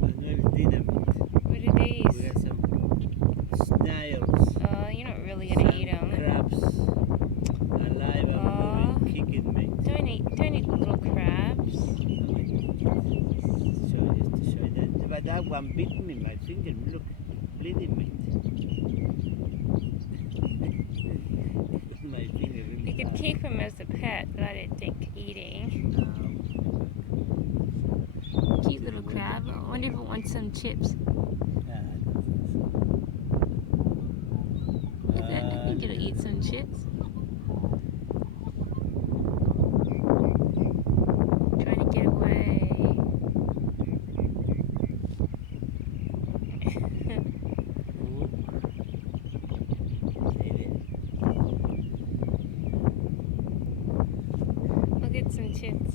Manuel Dynamite. What are We these? got some snails, Oh, you're not really gonna eat some them. crabs, alive and moving, kicking me. Don't eat little crabs. Just to show you that. But that one bit me, my finger. Look, bleeding, mate. My finger really You could bad. keep him as a pet, but I don't think eating. Cute little crab. I wonder if it wants some chips. I think it'll eat some chips. Trying to get away. We'll get some chips.